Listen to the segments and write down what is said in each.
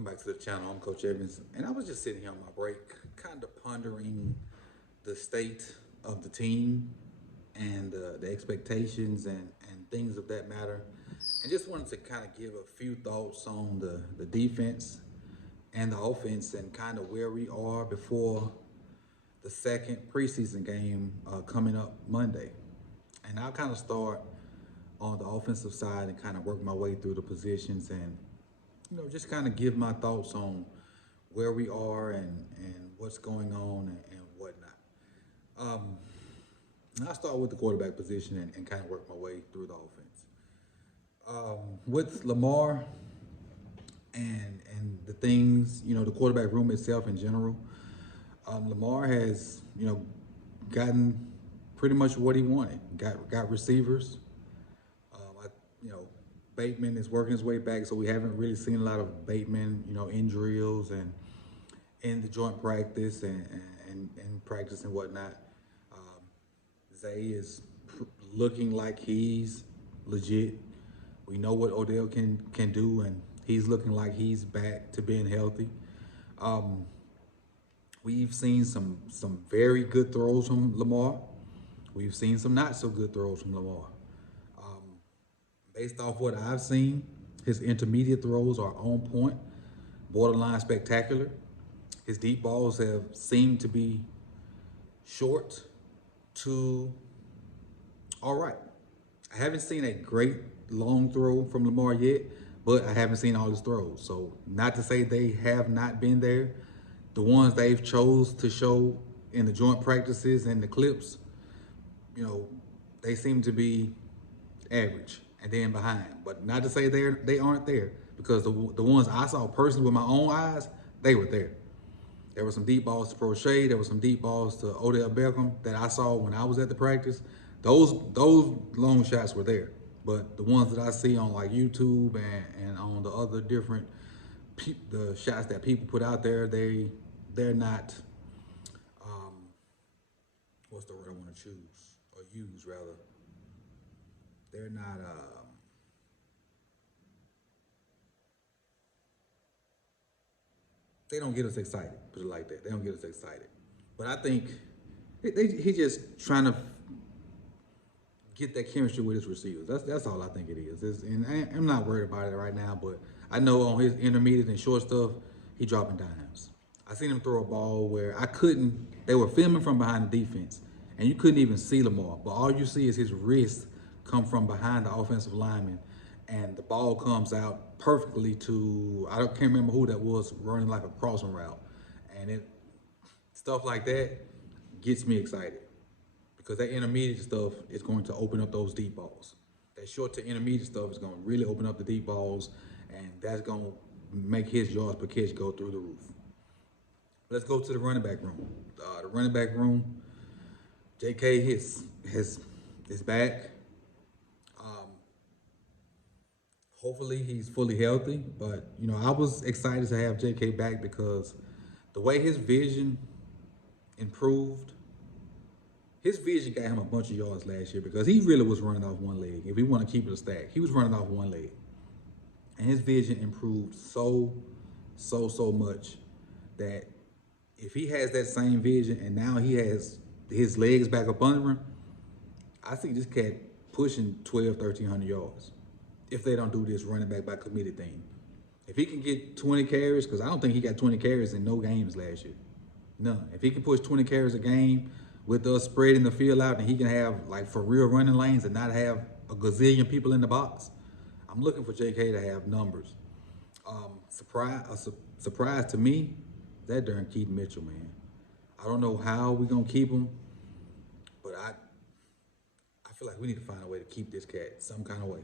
Welcome back to the channel. I'm Coach Evans, and I was just sitting here on my break, kind of pondering the state of the team and the expectations and things of that matter. And just wanted to kind of give a few thoughts on the defense and the offense and kind of where we are before the second preseason game coming up Monday. And I'll kind of start on the offensive side and kind of work my way through the positions and just kind of give my thoughts on where we are and what's going on and whatnot. I'll start with the quarterback position and kind of work my way through the offense. With Lamar and the things, the quarterback room itself in general, Lamar has, gotten pretty much what he wanted. Got receivers. Bateman is working his way back, so we haven't really seen a lot of Bateman, in drills and in the joint practice and practice and whatnot. Zay is looking like he's legit. We know what Odell can do, and he's looking like he's back to being healthy. We've seen some very good throws from Lamar. We've seen some not so good throws from Lamar. Based off what I've seen, his intermediate throws are on point, borderline spectacular. His deep balls have seemed to be short to all right. I haven't seen a great long throw from Lamar yet, but I haven't seen all his throws. So not to say they have not been there. The ones they've chose to show in the joint practices and the clips, they seem to be average and then behind. But not to say they aren't there, because the ones I saw personally with my own eyes, they were there. There were some deep balls to Prochet. There were some deep balls to Odell Beckham that I saw when I was at the practice. Those long shots were there. But the ones that I see on like YouTube and on the other different the shots that people put out there, they're not. What's the word I want to choose or use rather? They're not. They don't get us excited. Put it like that. They don't get us excited. But I think he's just trying to get that chemistry with his receivers. That's all I think it is. And I'm not worried about it right now. But I know on his intermediate and short stuff, he dropping dimes. I seen him throw a ball where I couldn't. They were filming from behind the defense, and you couldn't even see Lamar. But all you see is his wrist come from behind the offensive lineman, and the ball comes out perfectly to, can't remember who that was running like a crossing route. And stuff like that gets me excited, because that intermediate stuff is going to open up those deep balls. That short to intermediate stuff is going to really open up the deep balls, and that's going to make his yards per catch go through the roof. Let's go to the running back room. The running back room, JK is back. Hopefully he's fully healthy, but I was excited to have JK back because the way his vision improved, his vision got him a bunch of yards last year, because he really was running off one leg. If we want to keep it a stack, he was running off one leg, and his vision improved so much that if he has that same vision and now he has his legs back up under him, I see this cat pushing 1,300 yards. If they don't do this running back by committee thing. If he can get 20 carries, because I don't think he got 20 carries in no games last year. None. If he can push 20 carries a game with us spreading the field out, and he can have like for real running lanes and not have a gazillion people in the box, I'm looking for JK to have numbers. Surprise to me, that darn Keaton Mitchell, man. I don't know how we're going to keep him, but I feel like we need to find a way to keep this cat some kind of way.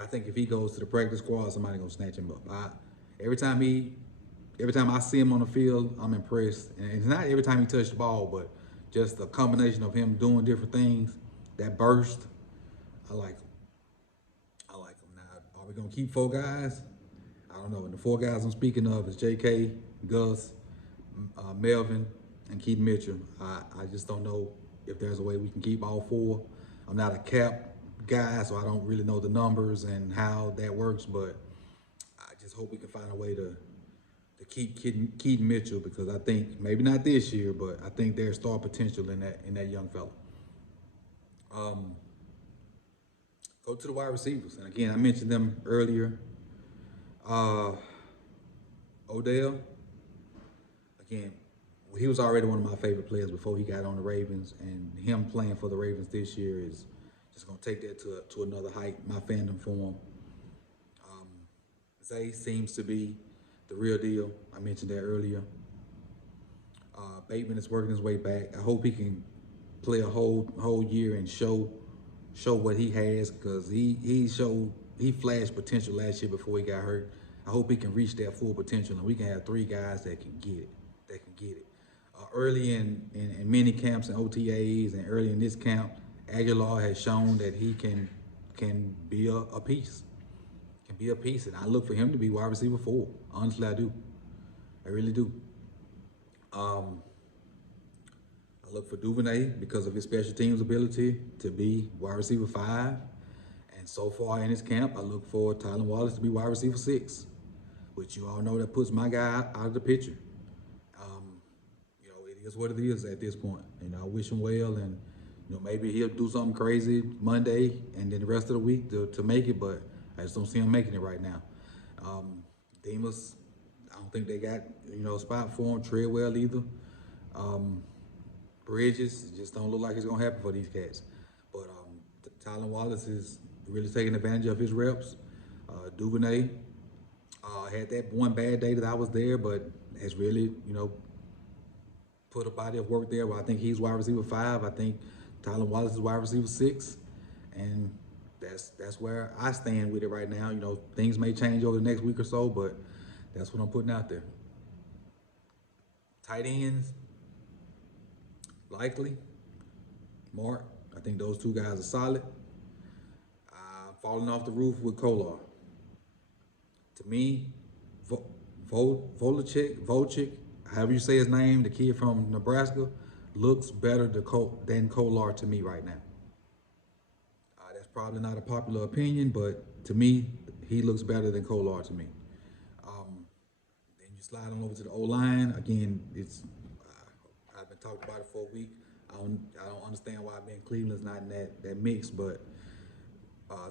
I think if he goes to the practice squad, somebody gonna snatch him up. Every time I see him on the field, I'm impressed. And it's not every time he touches the ball, but just the combination of him doing different things, that burst, I like him. Now, are we gonna keep 4 guys? I don't know. And the 4 guys I'm speaking of is JK, Gus, Melvin, and Keaton Mitchell. I just don't know if there's a way we can keep all 4. I'm not a cap guy, so I don't really know the numbers and how that works, but I just hope we can find a way to to keep Keaton Mitchell, because I think maybe not this year, but I think there's star potential in that young fella. Go to the wide receivers, and again I mentioned them earlier. Uh, Odell, again, he was already one of my favorite players before he got on the Ravens, and him playing for the Ravens this year is just gonna take that to another height. My fandom for him. Zay seems to be the real deal. I mentioned that earlier. Bateman is working his way back. I hope he can play a whole year and show what he has, because he flashed potential last year before he got hurt. I hope he can reach that full potential, and we can have 3 guys that can get it. Early in many camps and OTAs, and early in this camp, Aguilar has shown that he can be a piece. And I look for him to be wide receiver 4. Honestly, I do. I really do. I look for Duvernay because of his special teams ability to be wide receiver 5. And so far in his camp, I look for Tylan Wallace to be wide receiver 6, which you all know that puts my guy out of the picture. It is what it is at this point. I wish him well, and maybe he'll do something crazy Monday and then the rest of the week to make it, but I just don't see him making it right now. Demas, I don't think they got a spot for him. Treadwell either. Bridges, just don't look like it's gonna happen for these cats. But Tylan Wallace is really taking advantage of his reps. Duvernay had that one bad day that I was there, but has really put a body of work there. Where I think he's wide receiver 5. I think Tylan Wallace is wide receiver 6, and that's where I stand with it right now. Things may change over the next week or so, but that's what I'm putting out there. Tight ends, likely Mark. I think those 2 guys are solid. Falling off the roof with Kolar. To me, Volchik, however you say his name, the kid from Nebraska, looks better than Kolar to me right now. That's probably not a popular opinion, but to me, he looks better than Kolar to me. Then you slide on over to the O-line. Again, I've been talking about it for a week. I don't understand why Ben Cleveland's not in that mix, but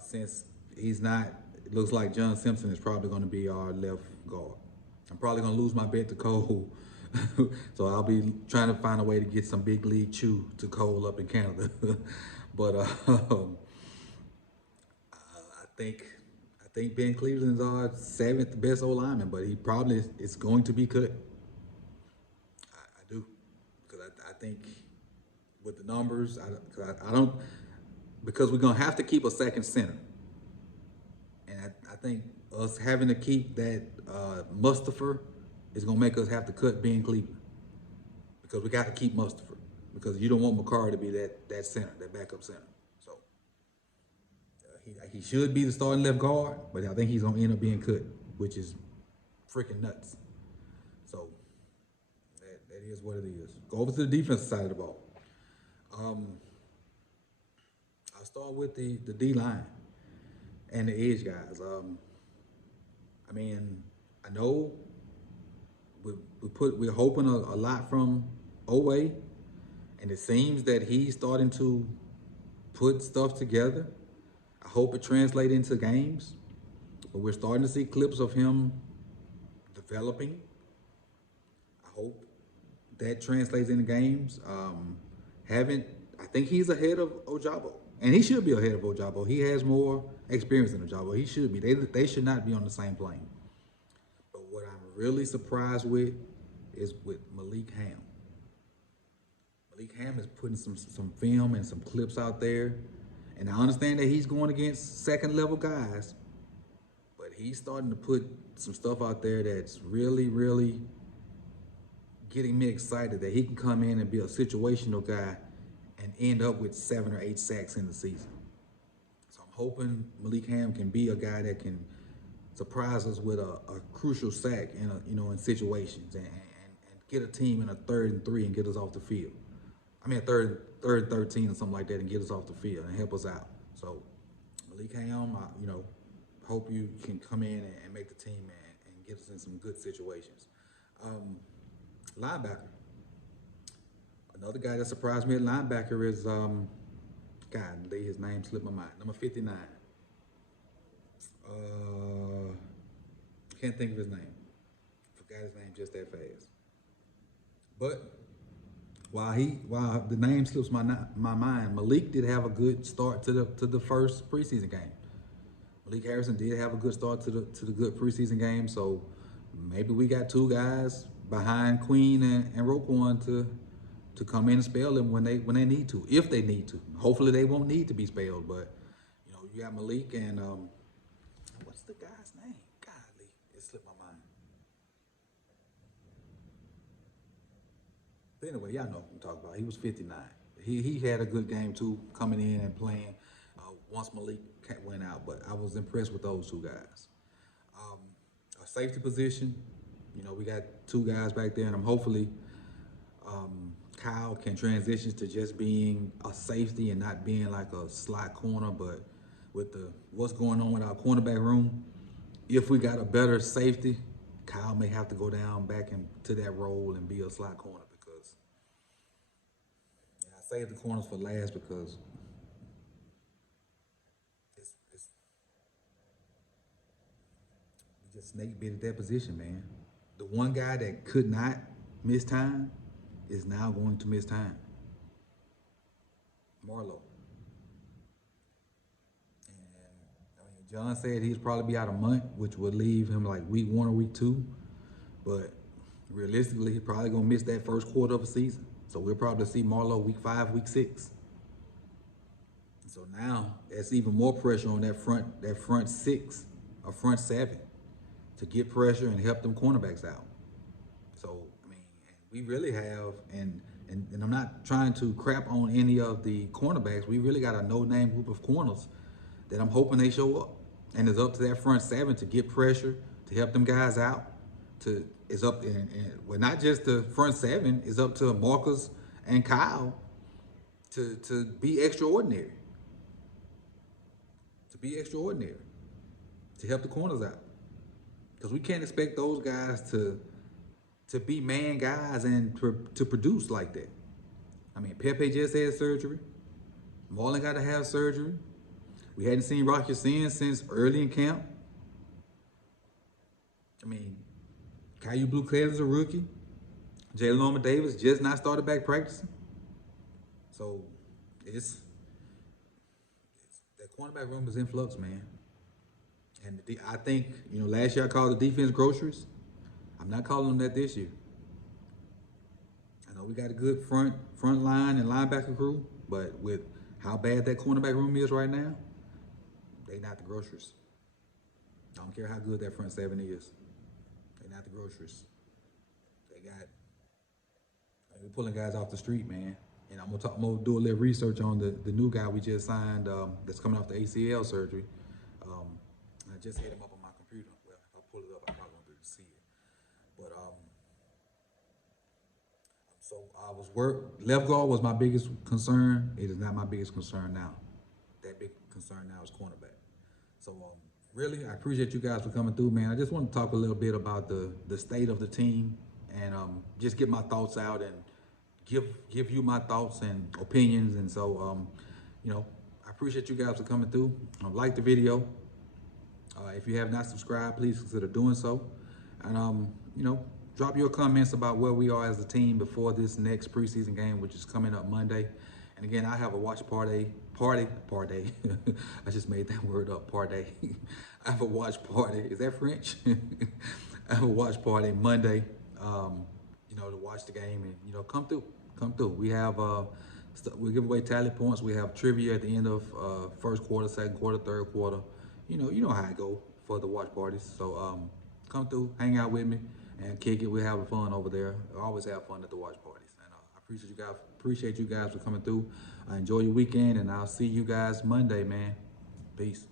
since he's not, it looks like John Simpson is probably going to be our left guard. I'm probably going to lose my bet to Cole, so I'll be trying to find a way to get some big league chew to Cole up in Canada. But I think Ben Cleveland's our 7th best O-lineman, but he probably is going to be cut. I do, because I think with the numbers, because we're going to have to keep a second center. And I think us having to keep that Mustapher is going to make us have to cut Ben Cleveland, because we got to keep Mustapher, because you don't want McCarr to be that center, that backup center. So he should be the starting left guard, but I think he's going to end up being cut, which is freaking nuts. So that is what it is. Go over to the defensive side of the ball. I'll start with the D-line and the edge guys. I know we're hoping a lot from Owe, and it seems that he's starting to put stuff together. I hope it translates into games, but we're starting to see clips of him developing. I hope that translates into games. I think he's ahead of Ojabo, and he should be ahead of Ojabo. He has more experience than Ojabo. He should be. They should not be on the same plane. But what I'm really surprised with is with Malik Ham. Malik Ham is putting some film and some clips out there, and I understand that he's going against second-level guys, but he's starting to put some stuff out there that's really, really getting me excited that he can come in and be a situational guy and end up with 7 or 8 sacks in the season. So I'm hoping Malik Ham can be a guy that can surprise us with a crucial sack in situations and get a team in a 3rd and 3 and get us off the field. A third and 13 or something like that and get us off the field and help us out. So Malik Ham, hope you can come in and make the team and get us in some good situations. Um, linebacker. Another guy that surprised me at linebacker is God, his name slipped my mind. Number 59. Uh, can't think of his name. Forgot his name just that fast. But while the name slips my mind, Malik did have a good start to the first preseason game. Malik Harrison did have a good start to the good preseason game. So maybe we got two guys behind Queen and Roquan to come in and spell them when they need to, if they need to. Hopefully they won't need to be spelled, but you got Malik and what's the guy's name? Golly, it slipped my mind. But anyway, y'all know what I'm talking about. He was 59. He had a good game too, coming in and playing once Malik went out. But I was impressed with those two guys. A safety position, we got two guys back there, and I'm hopefully Kyle can transition to just being a safety and not being like a slot corner. But with what's going on with our cornerback room, if we got a better safety, Kyle may have to go down back into that role and be a slot corner because I saved the corners for last because we just snake bit at that position, man. The one guy that could not miss time is now going to miss time. Marlowe. And John said he'd probably be out a month, which would leave him like week 1 or week 2. But realistically, he's probably gonna miss that first quarter of a season. So we'll probably see Marlowe week 5, week 6. So now that's even more pressure on that front 6 or front 7 to get pressure and help them cornerbacks out. So we really have, and I'm not trying to crap on any of the cornerbacks. We really got a no-name group of corners that I'm hoping they show up, and it's up to that front 7 to get pressure to help them guys out. It's up, well, not just the front 7. It's up to Marcus and Kyle to be extraordinary. To help the corners out, because we can't expect those guys to be man guys and to produce like that. Pepe just had surgery. Marlon got to have surgery. We hadn't seen Rocky Sin since early in camp. Caillou Blue is a rookie. Jalen Norman Davis just not started back practicing. So that cornerback room is in flux, man. And I think, last year I called the defense groceries. I'm not calling them that this year. I know we got a good front line and linebacker crew, but with how bad that cornerback room is right now, they not the groceries. I don't care how good that front 7 is. They not the groceries. We're pulling guys off the street, man. And I'm gonna do a little research on the new guy we just signed that's coming off the ACL surgery. I just hit him up on my computer. Well, if I pull it up, I probably won't be able to see it. But left guard was my biggest concern. It is not my biggest concern now. That big concern now is cornerback. So really, I appreciate you guys for coming through, man. I just want to talk a little bit about the state of the team and just get my thoughts out and give you my thoughts and opinions. And so, I appreciate you guys for coming through. Like the video. If you have not subscribed, please consider doing so. And, drop your comments about where we are as a team before this next preseason game, which is coming up Monday. And again, I have a watch party. I just made that word up, party. I have a watch party. Is that French? I have a watch party Monday, to watch the game and, come through. We have, we give away tally points. We have trivia at the end of first quarter, second quarter, third quarter. You know how I go for the watch parties. So come through, hang out with me, and kick it. We're having fun over there. I always have fun at the watch parties. And I appreciate you guys for coming through. Enjoy your weekend, and I'll see you guys Monday, man. Peace.